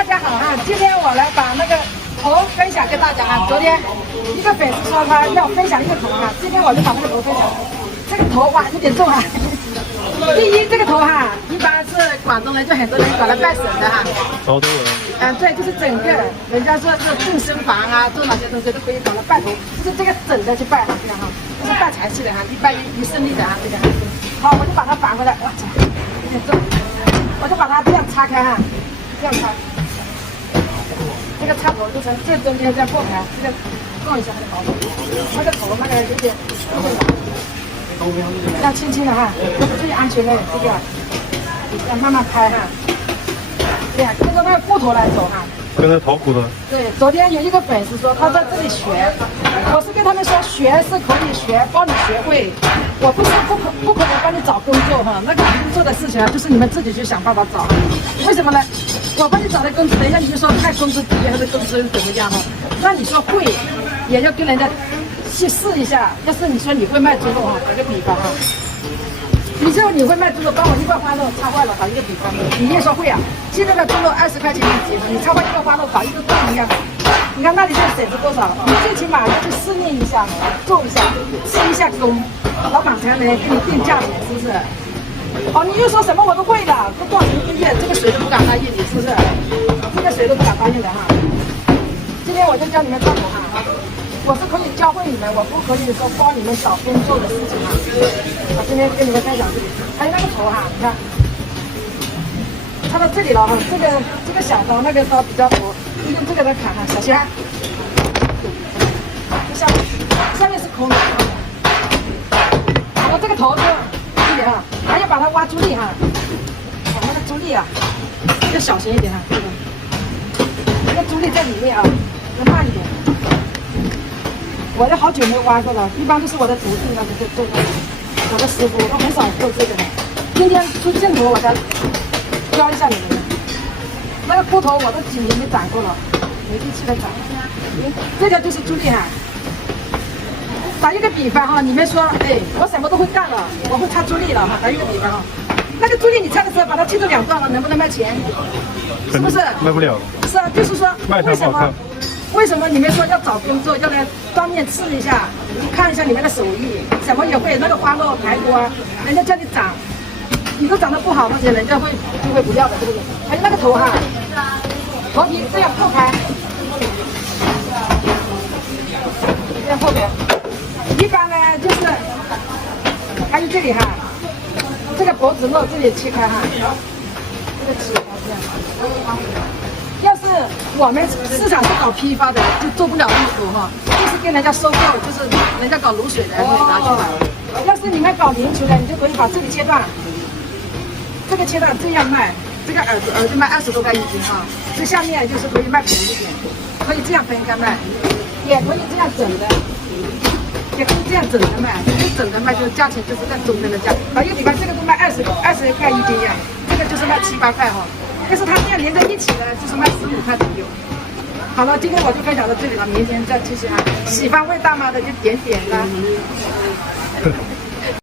大家好哈，今天我来把那个头分享给大家哈。昨天一个粉丝说他要分享一个头哈，今天我就把那个头分享。这个头哇有点重哈。第一，这个头哈，一般是广东人就很多人搞来拜神的哈。潮州人。对，就是整个，人家说是健身房啊，做哪些东西都可以搞来拜头，就是这个整的去拜哈，这个哈，这是拜财气的哈，一拜一胜利的哈，这个。好，我就把它反过来，哇，有点重，我就把它这样拆开哈，这样拆。这个插头就从这中间这样破开，这个弄一下那个头，那个头那个有点要轻轻的哈，最安全的这个，要慢慢拍哈，这样跟着那个骨头来走哈。跟着头骨头。对，昨天有一个粉丝说他在这里学，我是跟他们说学是可以学，帮你学会，我不可能帮你找工作哈，那个工作的事情啊，就是你们自己去想办法找。为什么呢？我帮你找的工资，等一下你就说看工资低还是工资怎么样哈？那你说会，也要跟人家去试一下。要是你说你会卖猪肉哈，打个比方哈。你说你会卖猪肉，帮我一块花肉插坏了，打一个比方，你也说会啊。现在的猪肉20块钱一斤，你插坏一个花肉，搞一个洞一样，你看那里就省着多少？你最起码要去试验一下，做一下，试一下工，老板才能给你定价钱，是不是？哦，你又说什么我都会的，都多少一个月，这个谁都不敢答应你，是不是？这个谁都不敢答应的哈。今天我就教你们做头哈。我是可以教会你们，我不可以说帮你们找工作的事情哈。我今天跟你们分享这里，还有那个头哈，你看，插到这里了哈，这个小刀，那个刀比较薄，就用这个来砍哈，小心啊。下面是空的，好了，这个头就这里哈，还要把它挖出力哈，那个猪力啊，要小心一点哈，这个猪力在里面啊，要慢一点。我都好久没挖过了，一般都是我的徒弟那个做的，我的师傅都很少做这个的。今天出镜头我才教一下你们。那个骨头我都几年没长过了，没力气的长。这个就是猪力哈。打一个比方哈，你们说，哎，我什么都会干了，我会插猪力了哈。打一个比方哈，那个猪力你插的时候把它切成2段了，能不能卖钱？是不是？卖不了。是啊，就是说为什么？为什么你们说要找工作，要来当面试一下，看一下你们的手艺，什么也会，那个花肉排骨啊，人家叫你长，你都长得不好，那些人家就会不要的，对不对？还有那个头哈，头皮这样破开，这样破开，一般呢就是，还有这里哈，这个脖子肉这里切开哈，这个切开这样。要是我们市场是搞批发的，就做不了那么多哈，就是跟人家收购，就是人家搞卤水的会拿去买。要是你们搞零厨的，你就可以把这里切断，这个切断这样卖，这个耳朵卖20多块一斤哈，这下面就是可以卖便宜一点，可以这样分开卖，也可以这样整的，也可以这样整的卖，这整的卖就是价钱就是在中间的价。打一个比方，这个都卖20块一斤呀，这个就是卖7、8块哈。但是它这样连在一起呢，就是卖15块左右。好了，今天我就分享到这里了，明天再继续啊。喜欢魏大妈的就点啦。